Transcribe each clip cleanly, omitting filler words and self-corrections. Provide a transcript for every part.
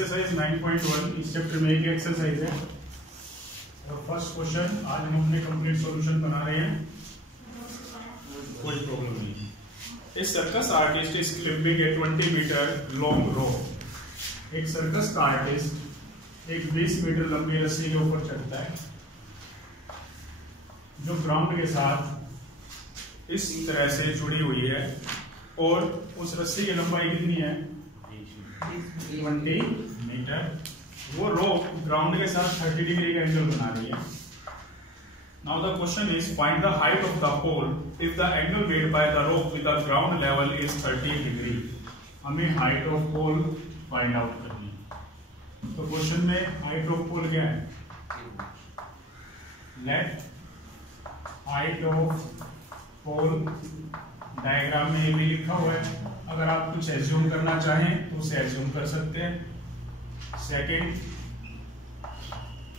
Exercise 9.1 इस chapter में एक एक्सरसाइज है और फर्स्ट क्वेश्चन आज हम अपने कंप्लीट सॉल्यूशन बना रहे हैं, कोई प्रॉब्लम नहीं। A circus artist is climbing a 20 metre long rope. एक सर्कस का आर्टिस्ट एक 20 मीटर लंबी रस्सी के ऊपर चढ़ता है जो ग्राउंड के साथ इस तरह से जुड़ी हुई है और उस रस्सी की लंबाई कितनी है 20 मीटर। वो रोप ग्राउंड के साथ 30 डिग्री का एंगल बना रही है। Now the question is find the height of the pole if the angle made by the rope with the ground level is 30 degree. हमें height of pole find out करनी है। तो क्वेश्चन में height of pole क्या है, let height of pole diagram में ये भी लिखा हुआ है। अगर आप कुछ एज्यूम करना चाहें तो उसे एज्यूम कर सकते हैं। Second,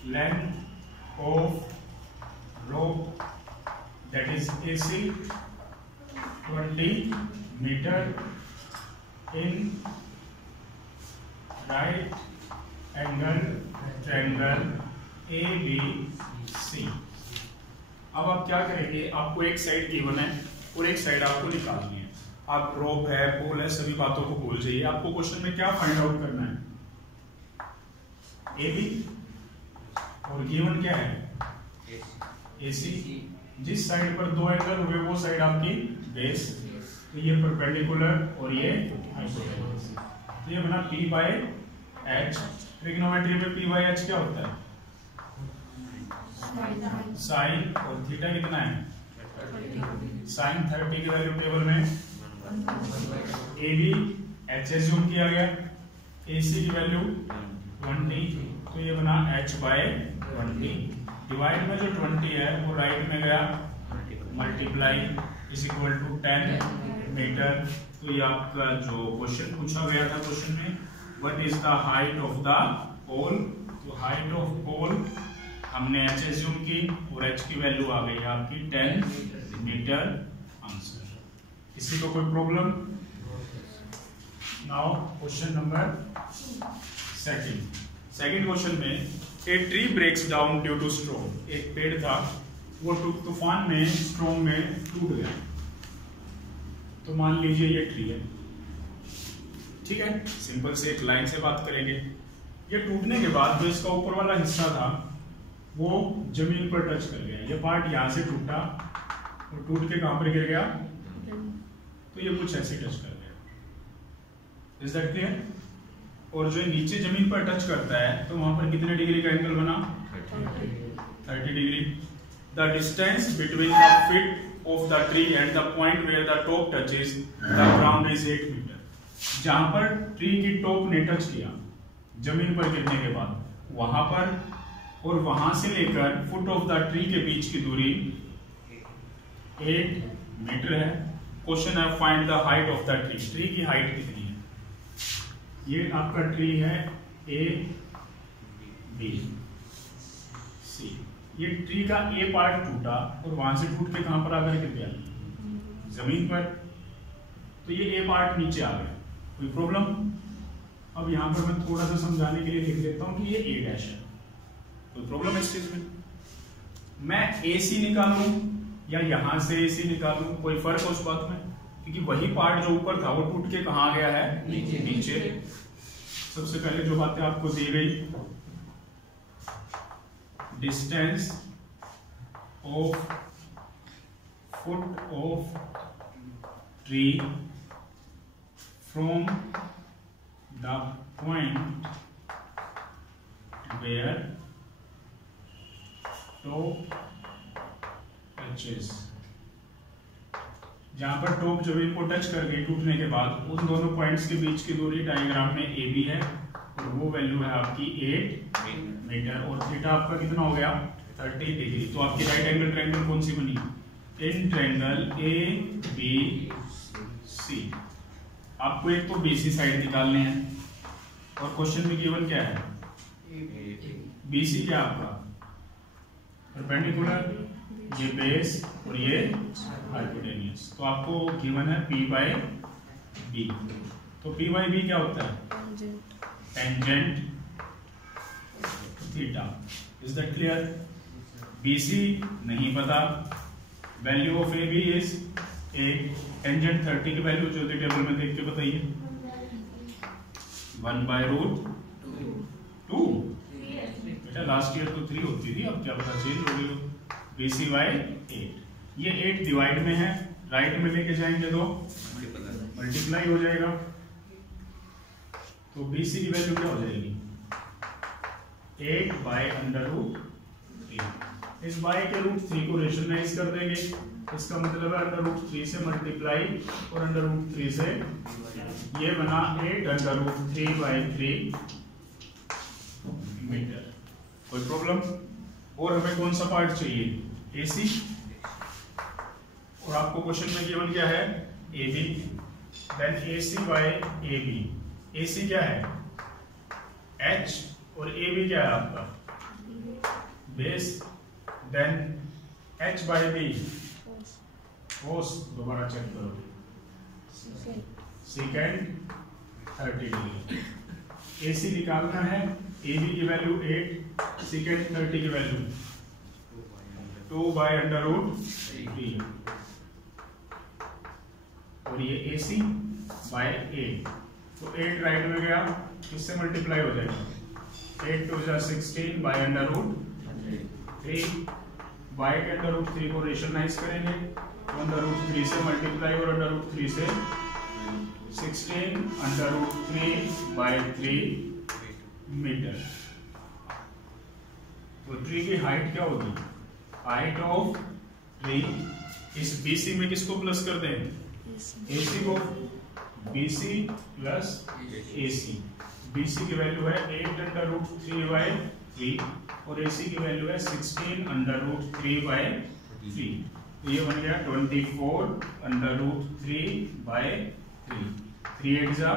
length of rope that is AC 20 metre in right angle triangle ABC। अब आप क्या करेंगे, आपको एक साइड गिवन है और एक साइड आपको निकालनी है। आप रोप है, पोल है, सभी बातों को भूल जाइए। आपको क्वेश्चन में क्या फाइंड आउट करना है, AB और गिवन क्या है AC। जिस साइड पर दो एंगल हुए वो साइड आपकी बेस, तो ये परपेंडिकुलर और ये हाइपोटेन्यूज। तो ये बना P बाय H। ट्रिग्नोमेट्री में P बाय H क्या होता है, साइन, और थीटा कितना है, साइन 30 की वैल्यू टेबल में AB H एज्यूम किया गया, AC की वैल्यू 20, तो ये बना H बाय 20। डिवाइड में जो 20 है वो राइट में गया, multiply is equal to 10 metre. तो ये आपका जो क्वेश्चन पूछा गया था, क्वेश्चन में what is the height of the pole. तो हाइट ऑफ पोल हमने H एज्यूम की और H की वैल्यू आ गई आपकी 10 मीटर। आंसर। किसी को कोई problem? Now question number second question में a tree breaks down due to storm. एक पेड़ था वो तूफान में स्ट्रोम में टूट गया। तो मान लीजिए ये ट्री है, ठीक है, सिंपल से एक लाइन से बात करेंगे। ये टूटने के बाद जो इसका ऊपर वाला हिस्सा था वो जमीन पर टच कर गया। ये पार्ट यहां से टूटा और टूट के कहां पर गिर गया, तो ये कुछ ऐसे टच कर गया। Is that clear? और जो नीचे जमीन पर टच करता है तो वहां पर कितने डिग्री का एंगल बना, 30 degree. The distance between the feet of the tree and the point where the top touches the ground is 8 metre. जहां पर ट्री की टॉप ने टच किया जमीन पर गिरने के बाद, वहां पर और वहां से लेकर फुट ऑफ द ट्री के बीच की दूरी 8 मीटर है। क्वेश्चन है find the height of the tree. Tree की हाइट कितनी है? ये आपका ट्री है A B C। ये ट्री का A पार्ट टूटा और वहां से टूट के कहां पर आकर गिर गया, जमीन पर। तो ये A पार्ट नीचे आ गया, कोई प्रॉब्लम? अब यहां पर मैं थोड़ा सा समझाने के लिए लिख देता हूं कि ये A डैश है। कोई प्रॉब्लम है इस चीज में? मैं AC निकालूं या यहां से AC निकालूं, कोई फर्क है उस बात में? क्योंकि वही पार्ट जो ऊपर था वो टूट के कहां गया है, नीचे। सबसे पहले जो बातें आपको दी गई, distance of foot of tree from the point where top touches. जहां पर टॉप जमीन को टच कर गई टूटने के बाद, उन दोनों पॉइंट्स के बीच की दूरी डायग्राम में AB है और वो वैल्यू है आपकी 8 मीटर। और थीटा आपका कितना हो गया, 30 डिग्री। तो आपकी राइट एंगल ट्रायंगल कौन सी बनी, इन ट्रायंगल ABC। आपको एक तो BC साइड निकालने हैं और क्वेश्चन में गिवन क्या है, BC क्या आपका परपेंडिकुलर, ये बेस और ये हाइपोटेन्यूज। तो आपको गिवन है P बाय B। तो P बाय B क्या होता है, tangent theta. Is that clear? BC नहीं पता, value of AB is 8, tangent 30 की वैल्यू जो टेबल में देख के बताइए। 1/√2। बेटा लास्ट ईयर तो 3 होती थी, अब क्या पता चेंज हो गई हो। BC/8, ये 8 डिवाइड में है, राइट में लेके जाएंगे तो मल्टीप्लाई हो जाएगा, तो BC की वैल्यू क्या हो जाएगी? 8/√3। इस बाय के √3 को रेशनलाइज कर देंगे, इसका मतलब है √3 से मल्टीप्लाई और √3 से ये बना 8/√3/3 मीटर। कोई प्रॉब्लम? और हमें कौन सा पार्ट चाहिए? AC। और आपको क्वेश्चन में गिवन क्या है? AB। Then AC/AB। AC क्या है? H और AB क्या है आपका? बेस। देन H/B कोस, दोबारा चेक करो, सेकेंड 30 डिग्री। AC निकालना है, AB की वैल्यू 8, सेकेंड 30 की वैल्यू 2/√3, और ये AC/8, तो 8 राइट में गया, इससे मल्टीप्लाई हो जाएगा, 8 2 जा 16/√3, बाय के √3 को रेशनलाइज करेंगे, 1/√3 से मल्टीप्लाई और √3 से 16/√3/3 मीटर। तो ट्री की हाइट क्या होगी? हाइट ऑफ ट्री, इस BC में किसको प्लस कर दें? AC को। BC plus AC। BC की वैल्यू है 8/√3/3 और AC की वैल्यू है 16/√3/3, तो ये बन गया 24/√3/3। 3 8 जा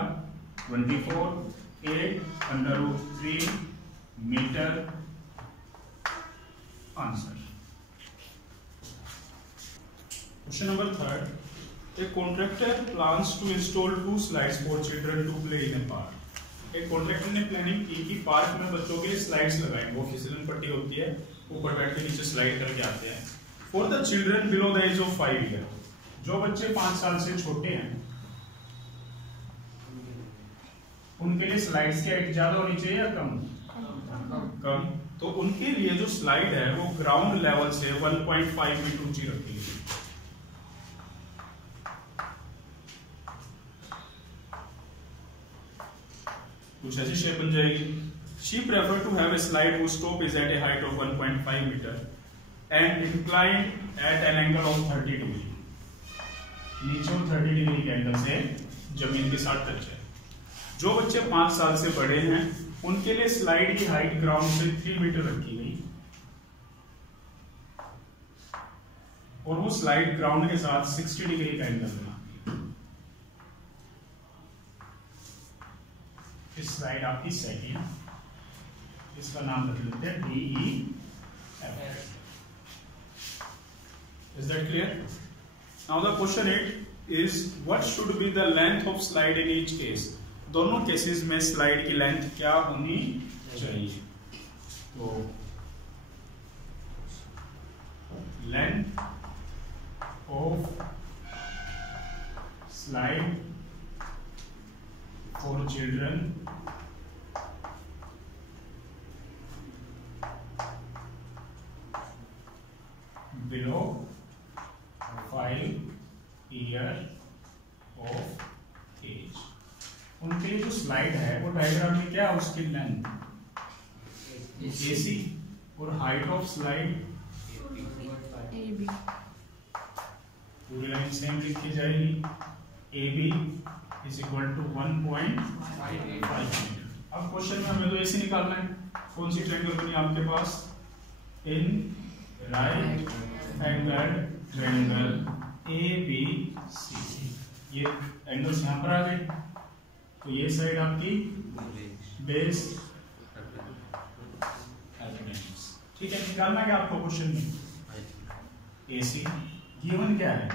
24, 8/√3 metre answer. Question number 3, a contractor plans to install 2 slides for children to play in a park। एक कॉन्ट्रैक्टर ने प्लानिंग की कि पार्क में बच्चों के लिए स्लाइड्स लगाएंगे, वो फिसलन पट्टी होती है, ऊपर बैठ के नीचे स्लाइड करके आते हैं। For the children below the age of 5 year, जो बच्चे 5 साल से छोटे हैं उनके लिए स्लाइड्स की हाइट ज्यादा होनी चाहिए या कम? कम। तो उनके लिए जो स्लाइड है वो ग्राउंड लेवल से 1.5 फीट ऊंची रखेगी। कुछ ऐसी शेप बन जाएगी। She prefer to have a slide whose top is at a height of 1.5 meter and inclined at an angle of 30 degree। नीचे 30 डिग्री के एंगल से जमीन के साथ टच है। जो बच्चे 5 साल से बड़े हैं उनके लिए स्लाइड की हाइट ग्राउंड से 3 मीटर रखी गई, और वो स्लाइड ग्राउंड के साथ 60 डिग्री का एंगल बना। इस स्लाइड आपकी सेकंड, इसका नाम रख लेते हैं DEF। Is that clear? Now the question 8 is what should be the length of slide in each case। दोनों केसेस में स्लाइड की लेंथ क्या होनी चाहिए? तो length of slide for children below 5 year of age, उनके लिए जो स्लाइड है वो डायग्राम में क्या है? उसकी लेंथ AC और हाइट ऑफ स्लाइड AB। पूरी लाइन सेम लिखी जाएगी, AB is equal to 1.5 metre. अब क्वेश्चन में हमें तो AC निकालना है। कौन सी ट्रायंगल बनी आपके पास? In right angle triangle ABC। ये एंगल्स यहाँ पर आ गए, तो ये साइड आपकी बेस एलिमेंट्स। ठीक है, निकालना है आपको क्वेश्चन में। AC गिवन क्या है?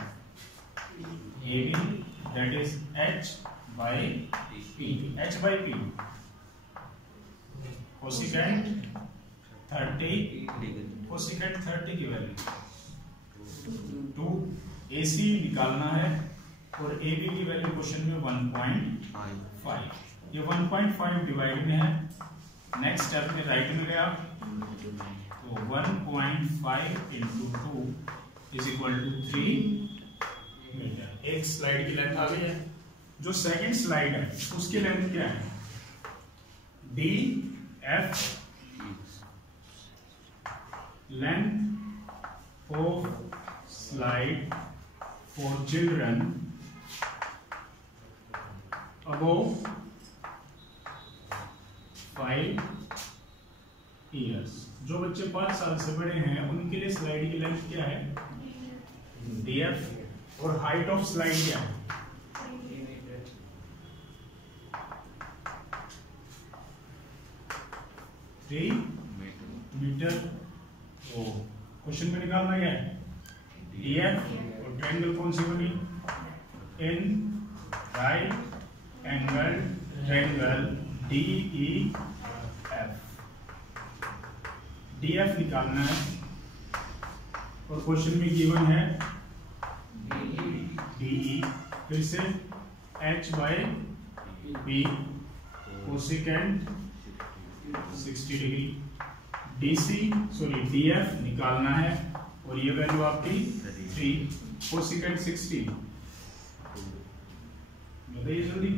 AB that is H by P। Cosecant 30 की वैल्यू 2 AC निकालना है और AB की वैल्यू क्वेश्चन में 1.5। ये 1.5 डिवाइड में है, नेक्स्ट स्टेप में राइट में गया तो 1.5 into 2 is equal to 3 metre. एक स्लाइड की लेंथ आ गई है। जो सेकंड स्लाइड है उसकी लेंथ क्या है? DF length of slide for children above 5 years। जो बच्चे 5 साल से बड़े हैं उनके लिए स्लाइड की लेंथ क्या है? DF। और हाइट ऑफ स्लाइड क्या है? 3 मीटर। ओ क्वेश्चन में निकालना क्या है? DF और ट्रायंगल कौन सी बनी? इन right angle triangle DEF। DF निकालना है और क्वेश्चन में गिवन है DE। फिर से H by B cosecant 60 degree. DF निकालना है और ये वैल्यू आपकी 3 कोसेकेंट 60। बताइए जल्दी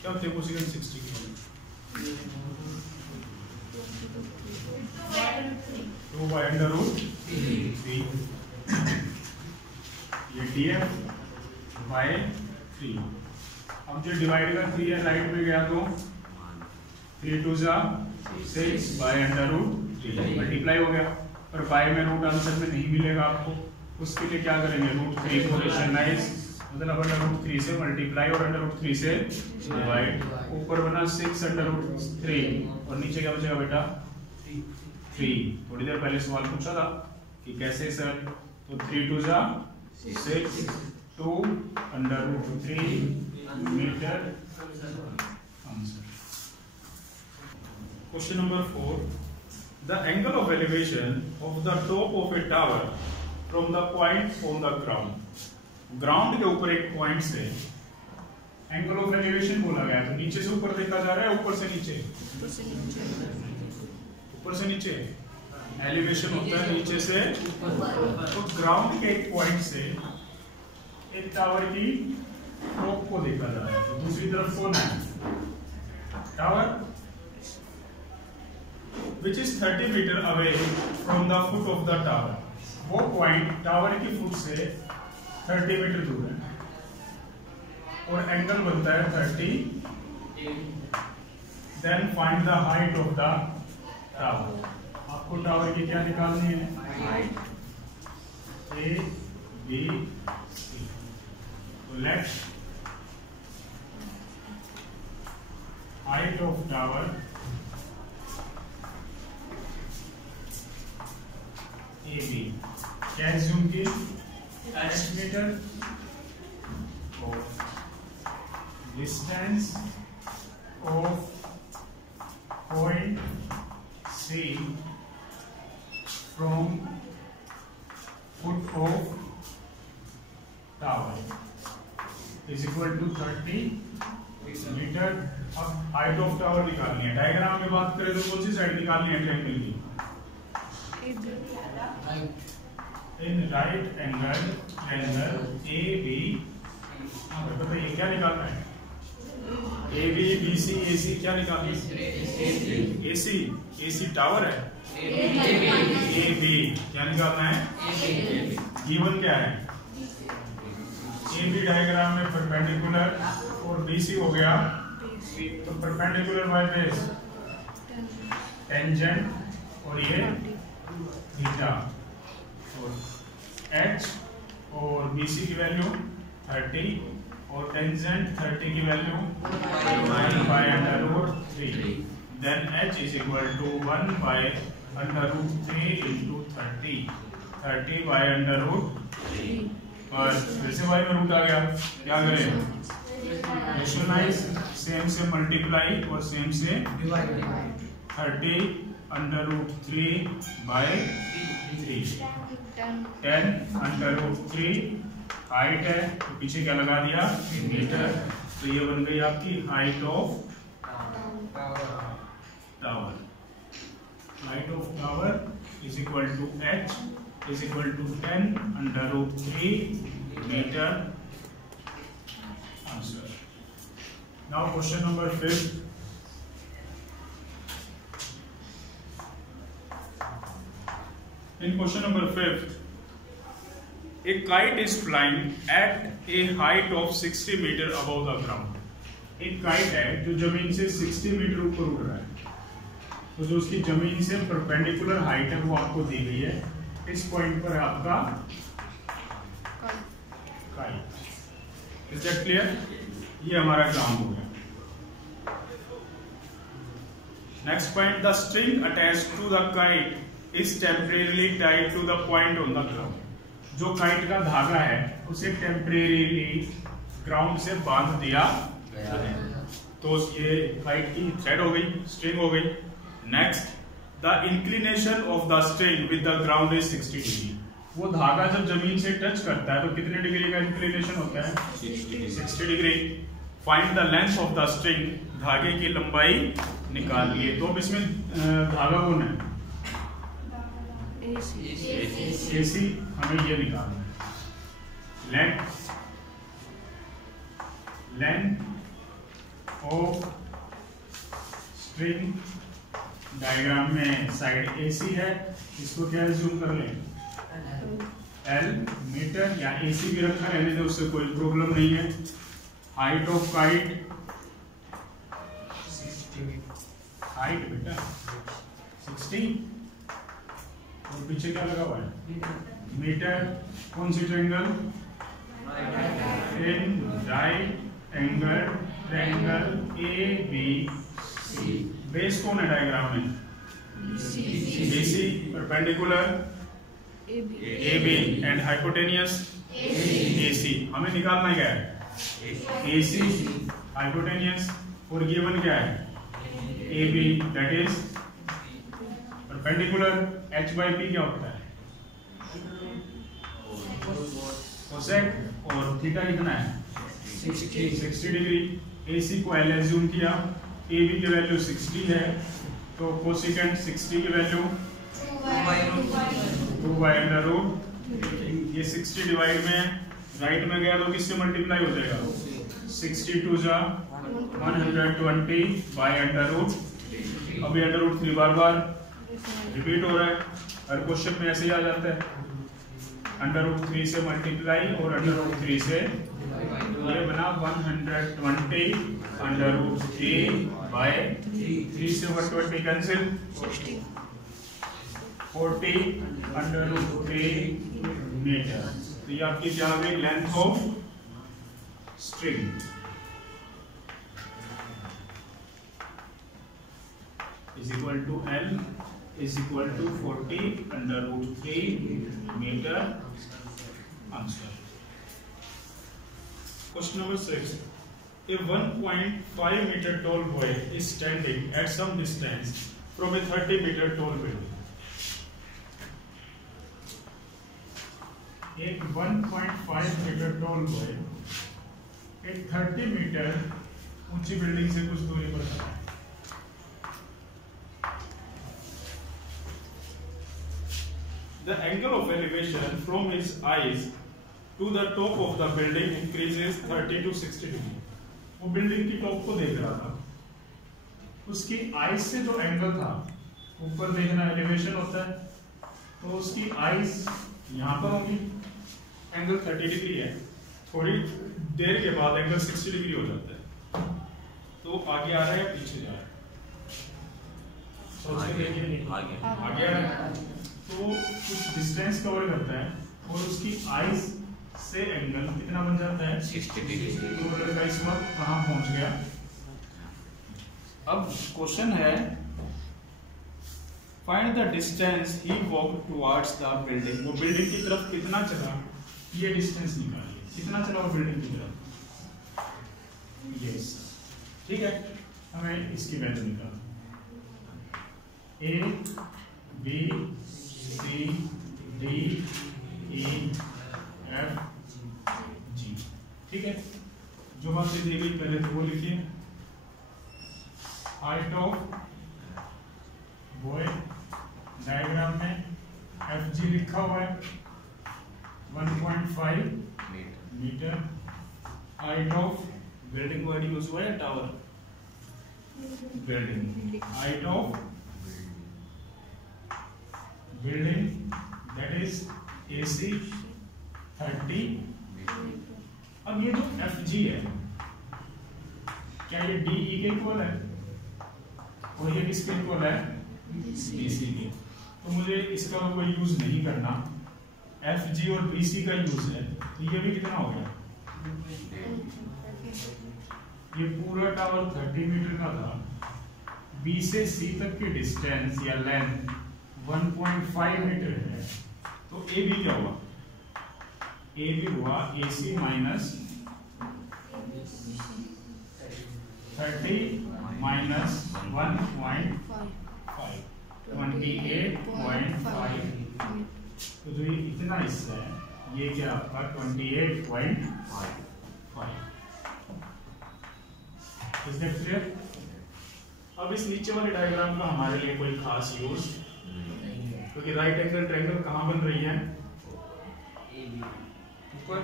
क्या होते हैं कोसेकेंट 60 की? 2 by √3। ये DF by 3। अब जो डिवाइड का 3 है राइट में गया तो 3 2 6 by √3 मल्टीप्लाई हो गया। पर बाय में रूट आंसर में नहीं मिलेगा आपको, उसके लिए क्या करेंगे? √3 को रेशनलाइज, मतलब √3 से मल्टीप्लाई और √3 से डिवाइड। ऊपर बना 6 √3 और नीचे क्या बचेगा बेटा? 3। थोड़ी देर पहले सवाल पूछा था कि कैसे सर, तो 3 2 6 2 √3 metre answer. Question number 4, the angle of elevation of the top of a tower from the point on the ground. Ground के ऊपर एक पॉइंट से एंगल ऑफ एलिवेशन बोला गया, तो नीचे से ऊपर देखा जा रहा है, ऊपर से नीचे? ऊपर से नीचे एलिवेशन होता है, नीचे से। तो ग्राउंड के एक पॉइंट से एक टावर की टॉप को देखा जा रहा है, तो दूसरी तरफ कौन है? Tower which is 30 metre away from the foot of the tower. वो पॉइंट टावर की फुट से 30 मीटर दूर है और एंगल बनता है 30। Then find the height of the tower. आपको टावर की क्या निकालनी है? हाइट। A B C। तो let height of tower AB क्या एज्यूम की? 8 मीटर और distance of point C from foot of tower is equal to 30 metre. अब हाइट ऑफ टावर निकालनी है। डायग्राम में बात करें तो कौन सी साइड निकालनी है ट्रायंगल की? इन राइट एंगल ट्रायंगल AB। बताइए क्या निकालना है? AB BC AC क्या निकालना है? AC टावर है। AB क्या निकालना है? गिवन क्या है? AB डायग्राम में परपेंडिकुलर और BC हो गया, तो परपेंडिकुलर बाय बेस टेंजेंट और ये थीटा। और H और BC की वैल्यू 30 और टेंजेंट 30 की value 1/√3। Then H is equal to 1/√3 into 30/√3। और वैसे y में रूट आ गया, क्या करें? रेशनलाइज, सेम से मल्टीप्लाई और सेम से डिवाइड। 30√3/3, 10√3 हाइट है, तो पीछे क्या लगा दिया, मीटर। तो ये बन गई आपकी height of tower. Height of tower is equal to h is equal to 10√3 metre. Answer. Now question number 5। In question number 5, a kite is flying at a height of 60 meter above the ground. एक kite है जो जमीन से 60 metre ऊपर उड़ रहा है, तो जो उसकी जमीन से परपेंडिकुलर हाइट है वो आपको दी गई है। इस पॉइंट पर आपका काइट। Is that clear? ये हमारा एग्जाम हो गया। Next point, the string attached to the kite is temporarily tied to the point on the ground. जो काइट का धागा है उसे टेम्परेरीली ग्राउंड से बांध दिया गया है, तो ये काइट की थ्रेड हो गई, स्ट्रिंग हो गई। Next, the inclination of the string with the ground is 60 degree. वो धागा जब जमीन से टच करता है तो कितने डिग्री का इंक्लिनेशन होता है, 60 degree. Find the length of the string, धागे की लंबाई निकालिए। तो अब इसमें धागा कौन है, AC, हमें ये निकालना है। लेंथ ऑफ स्ट्रिंग, डायग्राम में साइड AC है, इसको क्या ज़ूम कर लें, L मीटर, या AC भी रखा रहने दे, उससे कोई प्रॉब्लम नहीं है। हाइट ऑफ काइट, हाइट बेटा 60, और पीछे क्या लगा हुआ है, मीटर। कौन सी triangle, in right angle triangle ABC। Base कौन है डायग्राम में, BC, perpendicular AB and hypotenuse AC। हमें निकालना क्या है, AC हाइपोटेनियस, और गिवन क्या है, AB that is perpendicular. h/p क्या होता है, कोसेक, और थीटा कितना है, 60 डिग्री। AC को L एज्यूम किया, AB की वैल्यू 60 है, तो कोसेकेंट 60 की वैल्यू 2/√। ये 60 डिवाइड में राइट में गया तो किससे मल्टीप्लाई हो जाएगा, 62 जा 120/√। अभी √3 बार रिपीट हो रहा है, हर क्वेश्चन में ऐसे ही आ जाता है। √3 से मल्टीप्लाई और √3 से ये बना 120/3 से 120 कैंसिल, 40/√3 मीटर। तो ये आपकी क्या आ गई, length of string. Is equal to L is equal to 40/√3 meter. Answer. Question number 6. A 1.5 meter tall boy is standing at some distance from a 30 meter tall building. एक 1.5 meter tall boy एक 30 metre ऊंची building से कुछ दूरी पर खड़ा है। The angle of elevation from his eyes to the top of the building increases 30 to 60 degree. वो बिल्डिंग की टॉप को देख रहा था, उसकी आईज से जो एंगल था, ऊपर देखना एलिवेशन होता है, तो उसकी आईज यहाँ पर होंगी, एंगल 30 डिग्री है, थोड़ी देर के बाद एंगल 60 डिग्री हो जाता है। तो आगे आ रहा है या पीछे जा रहा है, सोच के देखिए, आगे आ रहा है, तो कुछ डिस्टेंस कवर करता है और उसकी आईज से एंगल कितना बन जाता है, 60 डिग्री। तो लड़का इस वक्त कहाँ पहुंच गया। अब क्वेश्चन है, find the distance he walk towards the building. वो बिल्डिंग की तरफ कितना चला, ये डिस्टेंस निकालिए, कितना चला वो बिल्डिंग की तरफ। यस, ठीक है, हमें इसकी वैल्यू निकालना। A B C D E F G. ठीक है, जो बातें दी गई पहले तो वो लिखिए। हाइट ऑफ बॉय डायग्राम में एफ जी लिखा हुआ है 1.5 metre. Height of building word use हुआ है tower, building. Height of building that is AC 30। अब ये जो FG है, क्या ये DE के इक्वल है और ये किसके इक्वल है? BC के। तो मुझे इसका कोई यूज नहीं करना, FG और BC का यूज है। तो ये भी कितना हो गया? ये पूरा टावर 30 मीटर का था। B से C तक की डिस्टेंस या लेंथ 1.5 मीटर है। तो AB क्या हुआ? AB हुआ AC माइनस 30 माइनस 1.5 28.5। तो जो ये इतना हिस्सा है ये क्या आपका 28.5। Is that clear? अब इस नीचे वाले डायग्राम का हमारे लिए कोई खास यूज, क्योंकि राइट एंगल ट्रायंगल कहाँ बन रही है? ऊपर।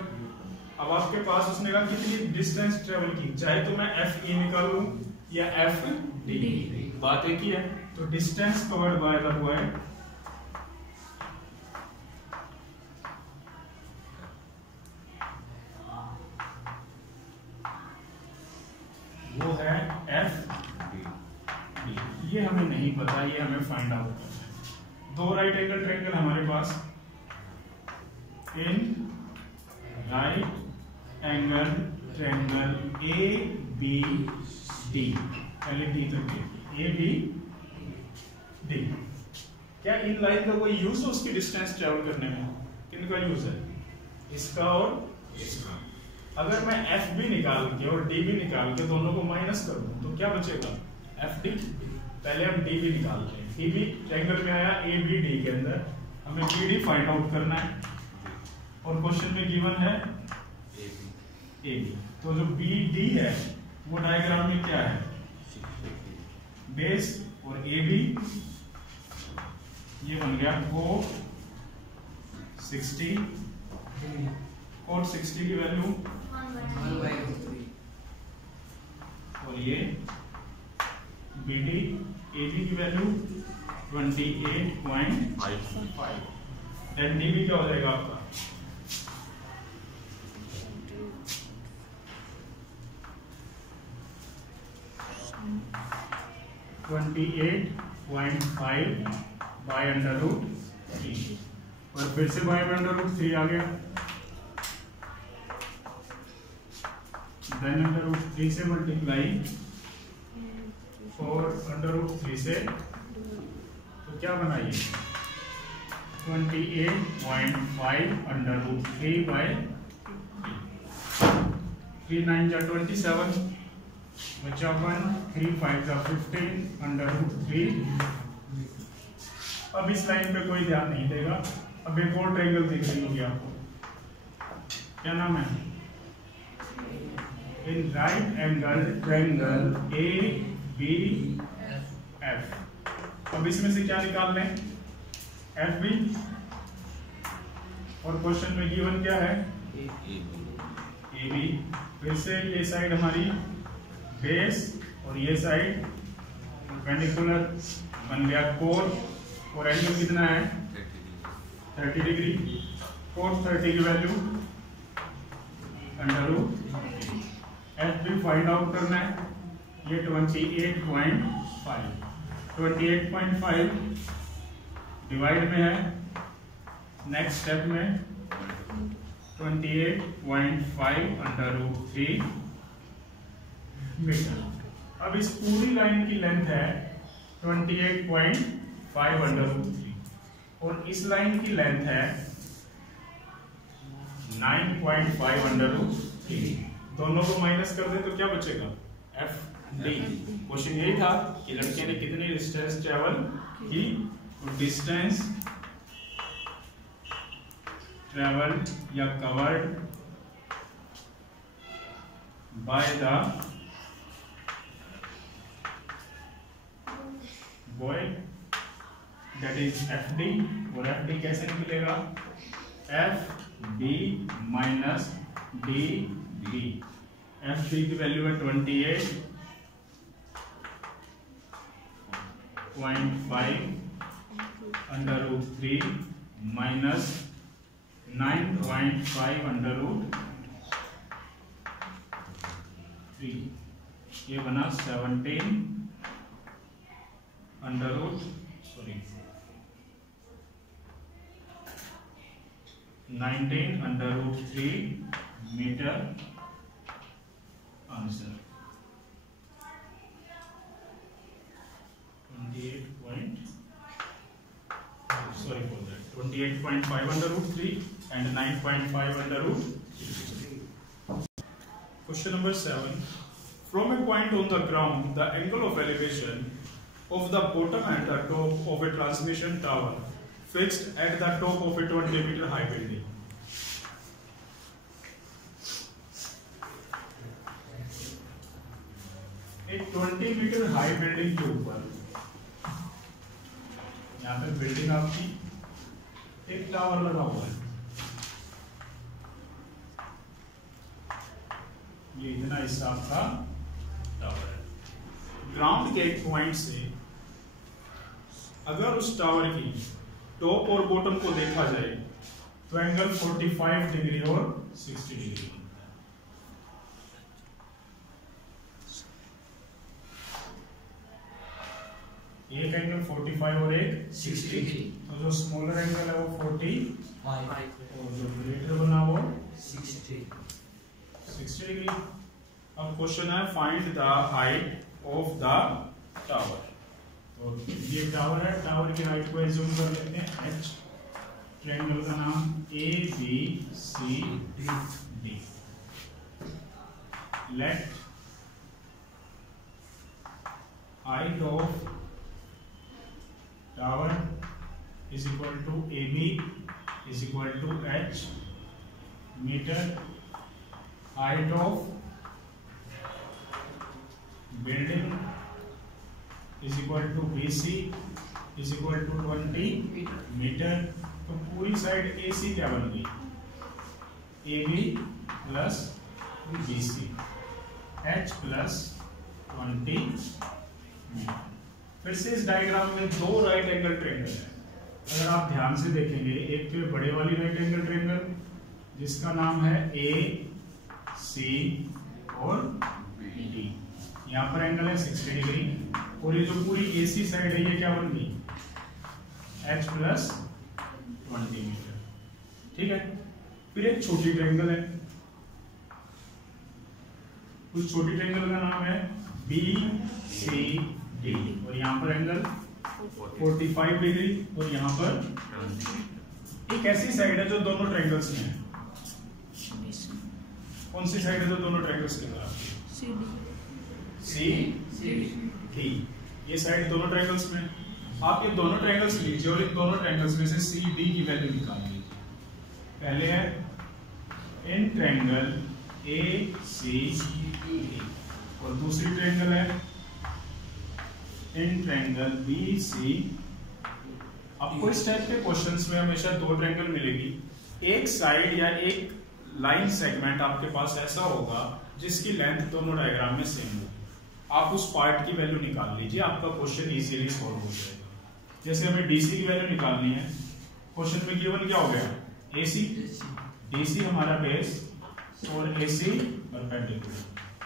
अब आपके पास उसने कहा कितनी डिस्टेंस ट्रेवल की, चाहे तो मैं FE निकाल लूं या FD, बात एक ही है। तो डिस्टेंस कवर्ड बाय का हुआ है वो है FD। ये हमें नहीं पता, ये हमें फाइंड आउट करना है। दो राइट एंगल ट्रायंगल हमारे पास, in right angle triangle ABD, पहले D तक ABD। क्या इन लाइन का कोई यूज है उसकी डिस्टेंस ट्रेवल करने में? किनका यूज है? इसका और इसका। अगर मैं FB निकाल के और DB निकाल के दोनों को माइनस कर दूं तो क्या बचेगा? FD। पहले हम DB निकालते हैं। DB ट्रायंगल में आया ABD के अंदर, हमें BD फाइंड आउट करना है और क्वेश्चन में गिवन है AB। तो जो BD है वो डायग्राम में क्या है? बेस और AB ये बन गया कोट 60। कोट 60 की वैल्यू 1/3 और ये BD AB की वैल्यू 28.5। देन DB क्या हो जाएगा आपका? 28.5 बाय √3 और फिर से बाय √3 आ गया। देन √3 से मल्टीप्लाई और √3 से, तो क्या बनाइए? 28.5 √3 बाय 3 9 जा 27 बचा 1 3 5 जा 15 √3। अब इस लाइन पे कोई ध्यान नहीं देगा। अब एक और ट्रायंगल दिख रही होगी आपको, क्या नाम है? इन राइट एंगल ट्रायंगल ABF। अब इसमें से क्या निकाल लें? FB। और क्वेश्चन में गिवन क्या है? AB। फिर से ये साइड हमारी बेस और ये साइड परपेंडिकुलर बन गया कोट, और एंगल कितना है? 30 डिग्री। कोट 30 की वैल्यू √3। FB फाइंड आउट करना है। ये 28.5 डिवाइड में है। नेक्स्ट स्टेप में 28.5 √3 मीटर। अब इस पूरी लाइन की लेंथ है 28.5 √3 और इस लाइन की लेंथ है 9.5 √3। दोनों को माइनस कर दे तो क्या बचेगा? F D. क्वेश्चन यही था कि लड़के ने कितनी डिस्टेंस ट्रेवल की, डिस्टेंस ट्रेवल या covered by the boy, that is F D. और एफ डी कैसे निकलेगा, F D minus D D. F D की वैल्यू है 28.5 under root 3 minus 9.5 under root 3, ये बना 17 under root 19 under root 3 metre answer. 28.5 under root 3 and 9.5 under root 3. Question number 7. From a point on the ground, the angle of elevation of the bottom and the top of a transmission tower fixed at the top of a 20-meter high building. एक 20 metre high building के ऊपर, यहाँ पे building आपकी, एक tower लगा हुआ है, ये इतना हिस्सा आपका टावर है। ग्राउंड के एक पॉइंट से अगर उस टावर की टॉप और बॉटम को देखा जाए तो एंगल 45 डिग्री और 60 डिग्री। एक एंगल 45 और एक 60, तो जो स्मॉलर एंगल है वो 45 और जो ग्रेटर बना वो 60 डिग्री। अब क्वेश्चन है find the height of the tower. तो ये टावर है, टावर की हाइट को एज्यूम कर लेते हैं h, ट्रायंगल का नाम A B C D. Let height of tower is equal to AB is equal to H meter, height of building is equal to BC is equal to 20 meter। तो पूरी side AC क्या बन गई, AB plus BC, H plus 20 metre. फिर से इस diagram में दो राइट एंगल ट्रायंगल है। अगर आप ध्यान से देखेंगे, एक तो बड़े वाली राइट एंगल ट्रायंगल जिसका नाम है ए सी और डी, यहाँ पर एंगल है 60 डिग्री, और ये जो पूरी ए सी साइड है ये क्या बन गई, एच प्लस 20 मीटर। ठीक है, फिर एक छोटी ट्रायंगल है, उस छोटी ट्रायंगल का नाम है बी सी डी, और यहाँ पर एंगल 45 डिग्री, और यहाँ पर एक ऐसी साइड है जो दोनों ट्रायंगल्स में है। कौन सी साइड है जो दोनों ट्रायंगल्स के बराबर, सी डी। ये साइड दोनों ट्रायंगल्स में। आप ये दोनों ट्रायंगल्स लीजिए और इन दोनों ट्रायंगल्स में से सी डी की वैल्यू निकाल लीजिए। पहले है in triangle A C D, और दूसरी ट्रायंगल है इन ट्रायंगल बी सी। आपको इस टाइप के क्वेश्चंस में हमेशा दो ट्रायंगल मिलेगी, एक साइड या एक लाइन सेगमेंट आपके पास ऐसा होगा जिसकी लेंथ दोनों डायग्राम में सेम हो। आप उस पार्ट की वैल्यू निकाल लीजिए, आपका क्वेश्चन इजीली सॉल्व हो जाएगा। जैसे हमें डीसी की वैल्यू निकालनी है, क्वेश्चन में गिवन क्या हो गया, एसी, डीसी हमारा बेस और एसी परपेंडिकुलर।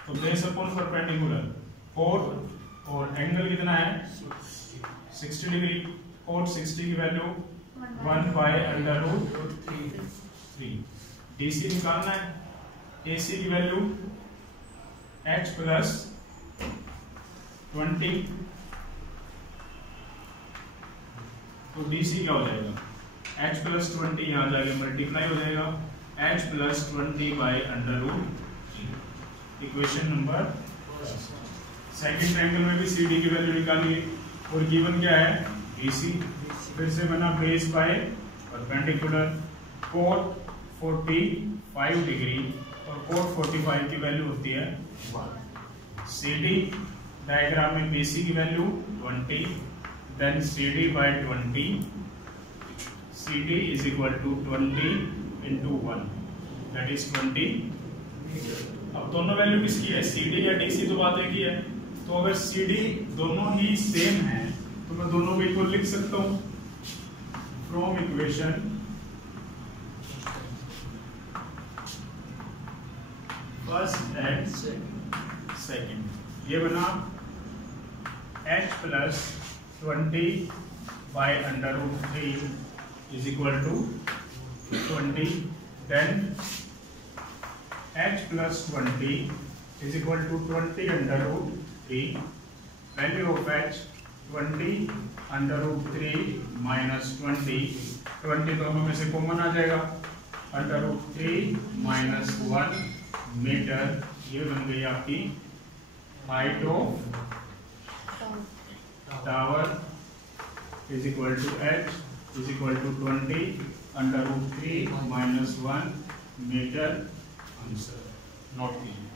तो बेस अपॉन परपेंडिकुलर 4, और एंगल कितना है 60 डिग्री, और 60 की वैल्यू 1/√3। डीसी निकालना है, एसी की वैल्यू h प्लस 20, तो डीसी क्या हो जाएगा, h प्लस 20 यहाँ जाके मल्टीप्लाई हो जाएगा, h plus 20/√3। Equation number second triangle में भी सी डी की वैल्यू निकालिए और गिवन क्या है BC। फिर से बना base by perpendicular, cot 45 degree और कोट 45 की वैल्यू होती है 1। CD डायग्राम में BC की value 20, then CD by 20, CD is equal to 20 into 1, that is 20। अब दोनों वैल्यू किसकी है, CD या DC, तो बात एक ही है। तो अगर CD दोनों ही सेम है तो मैं दोनों को इक्वल लिख सकता हूं from equation first and second. ये बना h plus 20 by √3 is equal to 20, then h plus 20 is equal to 20 √3, value of h 20 √3 minus 20 दोनों में से कॉमन आ जाएगा, √3 माइनस 1 मीटर। ये बन गई आपकी height of tower is equal to h is equal to 20 √3 minus 1 metre. Answer note कीजिए।